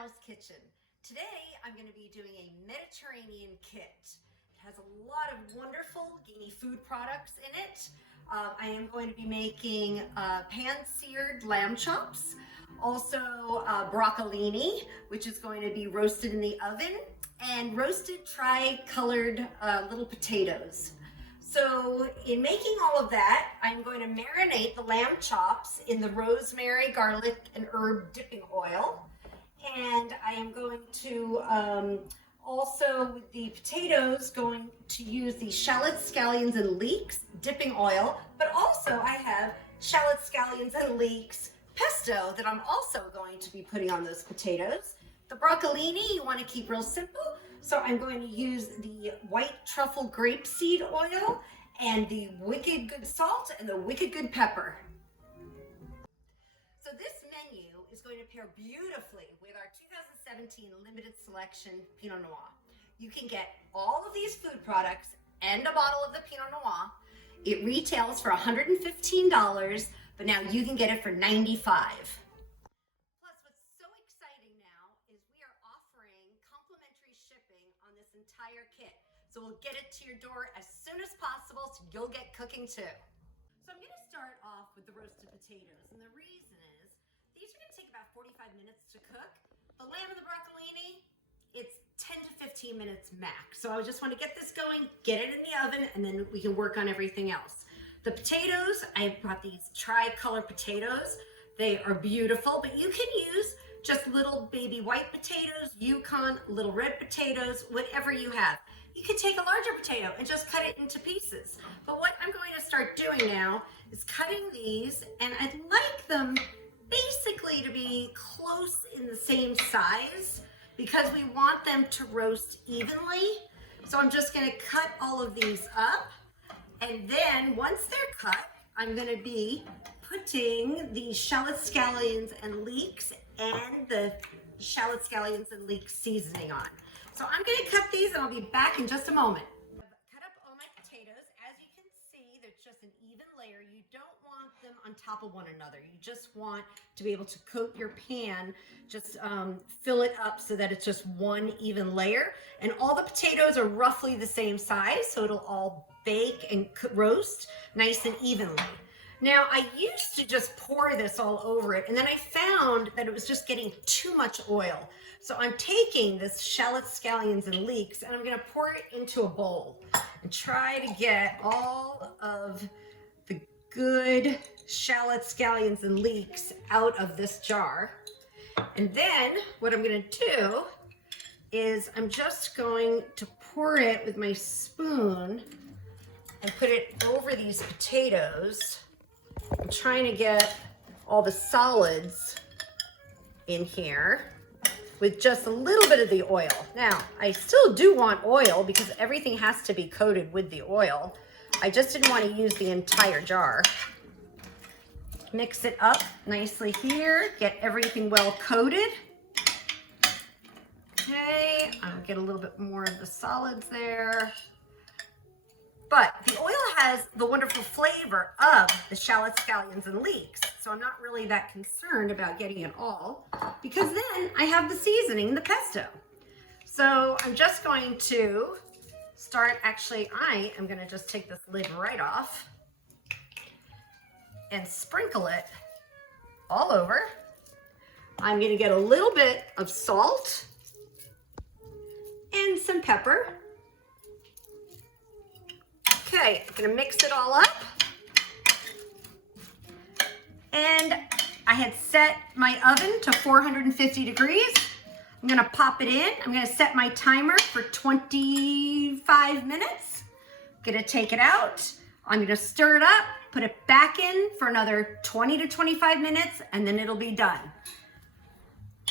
Meryl's Kitchen. Today I'm going to be doing a Mediterranean kit. It has a lot of wonderful Gainey food products in it. I am going to be making pan-seared lamb chops, also broccolini, which is going to be roasted in the oven, and roasted tri-colored little potatoes. So in making all of that, I'm going to marinate the lamb chops in the rosemary, garlic, and herb dipping oil. And I am going to also, with the potatoes, going to use the shallots, scallions, and leeks dipping oil. But also I have shallots, scallions, and leeks pesto that I'm also going to be putting on those potatoes. The broccolini you want to keep real simple. So I'm going to use the white truffle grapeseed oil and the wicked good salt and the wicked good pepper. So this menu is going to pair beautifully with our 2017 limited selection Pinot Noir. You can get all of these food products and a bottle of the Pinot Noir. It retails for $115, but now you can get it for $95. Entire kit. So we'll get it to your door as soon as possible so you'll get cooking too. So I'm going to start off with the roasted potatoes, and the reason is these are going to take about 45 minutes to cook. The lamb and the broccolini, it's 10 to 15 minutes max. So I just want to get this going, get it in the oven, and then we can work on everything else. The potatoes, I brought these tri-color potatoes. They are beautiful, but you can use just little baby white potatoes, Yukon, little red potatoes, whatever you have. You can take a larger potato and just cut it into pieces. But what I'm going to start doing now is cutting these, and I'd like them basically to be close in the same size because we want them to roast evenly. So I'm just going to cut all of these up, and then once they're cut, I'm going to be putting the shallots, scallions, and leeks and the shallots, scallions, and leeks seasoning on. So I'm going to cut these and I'll be back in just a moment. I've cut up all my potatoes. As you can see, they're just an even layer. You don't want them on top of one another. You just want to be able to coat your pan, just fill it up so that it's just one even layer. And all the potatoes are roughly the same size, so it'll all bake and roast nice and evenly. Now, I used to just pour this all over it, and then I found that it was just getting too much oil. So I'm taking this shallots, scallions, and leeks, and I'm going to pour it into a bowl and try to get all of the good shallots, scallions, and leeks out of this jar. And then what I'm going to do is I'm just going to pour it with my spoon and put it over these potatoes. I'm trying to get all the solids in here with just a little bit of the oil. Now, I still do want oil because everything has to be coated with the oil. I just didn't want to use the entire jar. Mix it up nicely here, get everything well coated. Okay, I'll get a little bit more of the solids there. But the oil has the wonderful flavor of the shallots, scallions, and leeks. So I'm not really that concerned about getting it all because then I have the seasoning, the pesto. So I'm just going to start, I am going to just take this lid right off and sprinkle it all over. I'm going to get a little bit of salt and some pepper. Okay, I'm gonna mix it all up. And I had set my oven to 450 degrees. I'm gonna pop it in. I'm gonna set my timer for 25 minutes. I'm gonna take it out. I'm gonna stir it up, put it back in for another 20 to 25 minutes, and then it'll be done.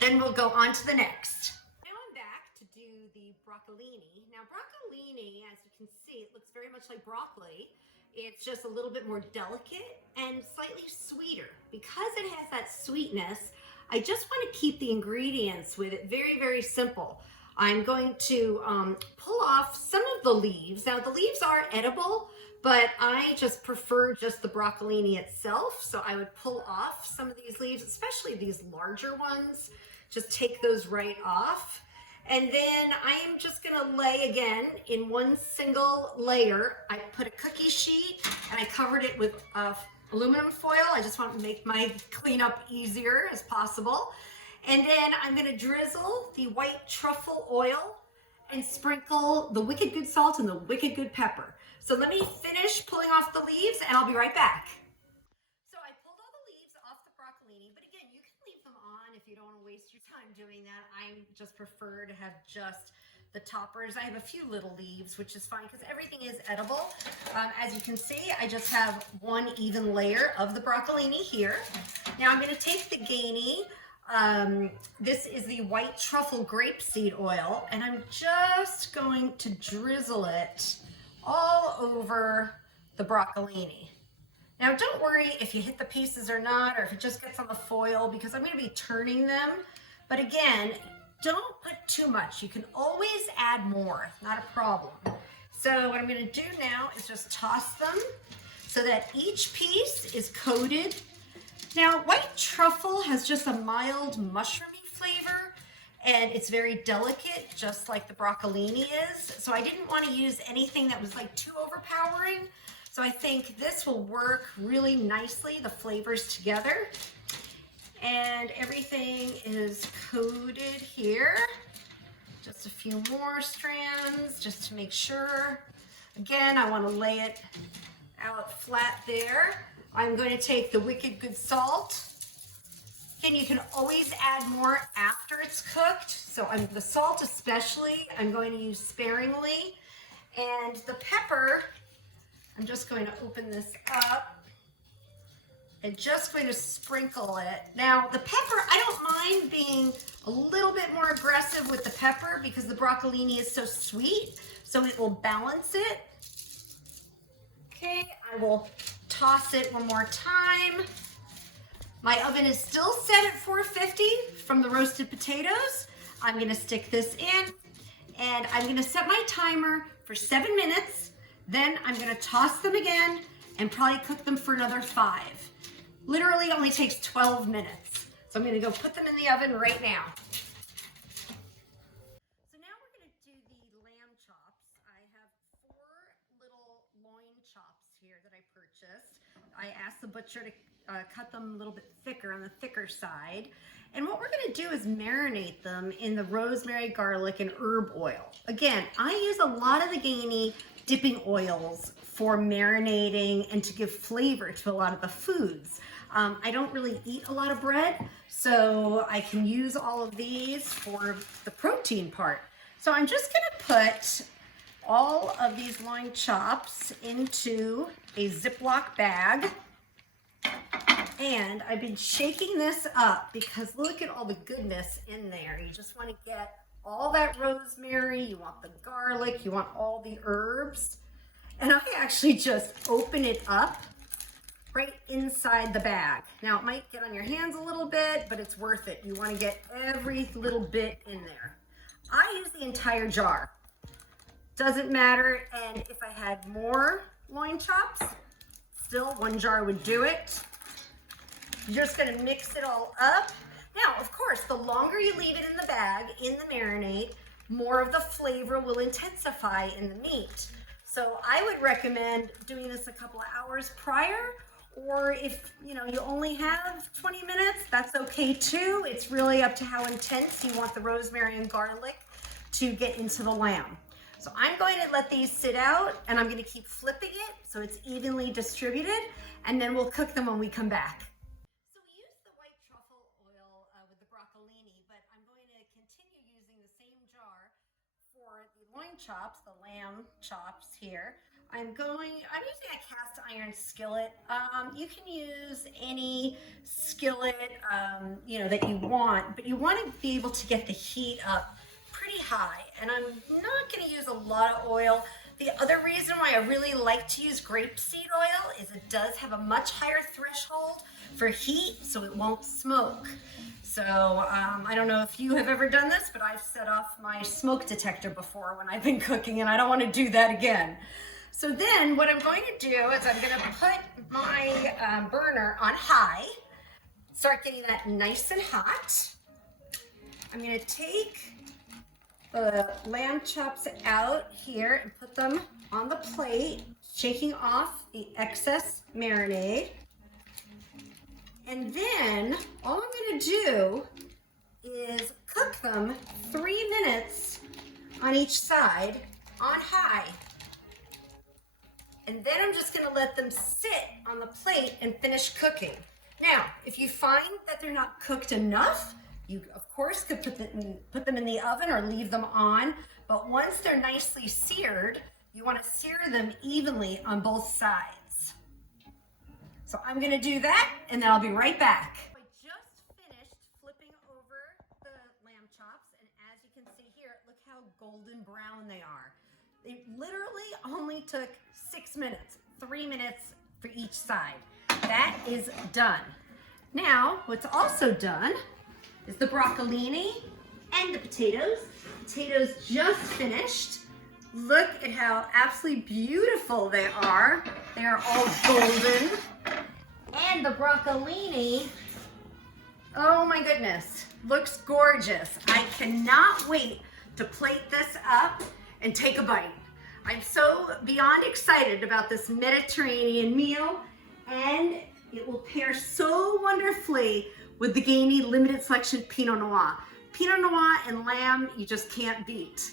Then we'll go on to the next. Now I'm back to do the broccolini. Now broccolini, as you can see, it looks very much like broccoli. It's just a little bit more delicate and slightly sweeter. Because it has that sweetness, I just want to keep the ingredients with it very, very simple. I'm going to pull off some of the leaves. Now the leaves are edible, but I just prefer just the broccolini itself. So I would pull off some of these leaves, especially these larger ones, just take those right off. And then I am just gonna lay again in one single layer. I put a cookie sheet and I covered it with aluminum foil. I just want to make my cleanup easier as possible. And then I'm gonna drizzle the white truffle oil and sprinkle the wicked good salt and the wicked good pepper. So let me finish pulling off the leaves and I'll be right back. So I pulled all the leaves off the broccolini, but again, you can leave them on if you don't want to waste your time doing that. I just prefer to have just the toppers. I have a few little leaves, which is fine because everything is edible. As you can see, I just have one even layer of the broccolini here. Now I'm going to take the Gainey. This is the white truffle grapeseed oil, and I'm just going to drizzle it all over the broccolini. Now don't worry if you hit the pieces or not, or if it just gets on the foil, because I'm going to be turning them. But again, don't put too much. You can always add more, not a problem. So what I'm going to do now is just toss them so that each piece is coated. Now, white truffle has just a mild mushroomy flavor, and it's very delicate, just like the broccolini is. So I didn't want to use anything that was like too overpowering. So I think this will work really nicely, the flavors together. And everything is coated here. Just a few more strands, just to make sure. Again, I want to lay it out flat there. I'm going to take the wicked good salt. Again, you can always add more after it's cooked. So the salt especially, I'm going to use sparingly. And the pepper, I'm just going to open this up and just going to sprinkle it. Now the pepper, I don't mind being a little bit more aggressive with the pepper because the broccolini is so sweet, so it will balance it. Okay, I will toss it one more time. My oven is still set at 450 from the roasted potatoes. I'm gonna stick this in and I'm gonna set my timer for 7 minutes. Then I'm gonna toss them again and probably cook them for another 5. Literally only takes 12 minutes. So I'm gonna go put them in the oven right now. So now we're gonna do the lamb chops. I have 4 little loin chops here that I purchased. I asked the butcher to cut them a little bit thicker, on the thicker side. And what we're gonna do is marinate them in the rosemary, garlic, and herb oil. Again, I use a lot of the Gainey dipping oils for marinating and to give flavor to a lot of the foods. I don't really eat a lot of bread, so I can use all of these for the protein part. So I'm just gonna put all of these loin chops into a Ziploc bag. And I've been shaking this up because look at all the goodness in there. You just want to get all that rosemary, you want the garlic, you want all the herbs. And I actually just open it up right inside the bag. Now it might get on your hands a little bit, but it's worth it. You want to get every little bit in there. I use the entire jar. Doesn't matter, and if I had more loin chops, still 1 jar would do it. You're just gonna mix it all up. Now, of course, the longer you leave it in the bag, in the marinade, more of the flavor will intensify in the meat. So I would recommend doing this a couple of hours prior, or if you only have 20 minutes, that's okay too. It's really up to how intense you want the rosemary and garlic to get into the lamb. So I'm going to let these sit out and I'm going to keep flipping it so it's evenly distributed, and then we'll cook them when we come back. So we used the white truffle oil with the broccolini, but I'm going to continue using the same jar for the loin chops, the lamb chops here. I'm using a cast iron skillet. You can use any skillet that you want, but you want to be able to get the heat up pretty high. And I'm not going to use a lot of oil. The other reason why I really like to use grapeseed oil is it does have a much higher threshold for heat, so it won't smoke. So I don't know if you have ever done this, but I've set off my smoke detector before when I've been cooking, and I don't want to do that again. So then what I'm going to do is I'm going to put my burner on high, start getting that nice and hot. I'm gonna take the lamb chops out here and put them on the plate, shaking off the excess marinade. And then all I'm gonna do is cook them 3 minutes on each side on high. And then I'm just gonna let them sit on the plate and finish cooking. Now, if you find that they're not cooked enough, you of course could put them in the oven or leave them on, but once they're nicely seared, you wanna sear them evenly on both sides. So I'm gonna do that and then I'll be right back. I just finished flipping over the lamb chops, and as you can see here, look how golden brown they are. They literally only took 6 minutes, 3 minutes for each side. That is done. Now, what's also done is the broccolini and the potatoes. Potatoes just finished. Look at how absolutely beautiful they are. They are all golden. And the broccolini, oh my goodness, looks gorgeous. I cannot wait to plate this up and take a bite. I'm so beyond excited about this Mediterranean meal, and it will pair so wonderfully with the Gainey limited selection Pinot Noir. Pinot Noir and lamb, you just can't beat.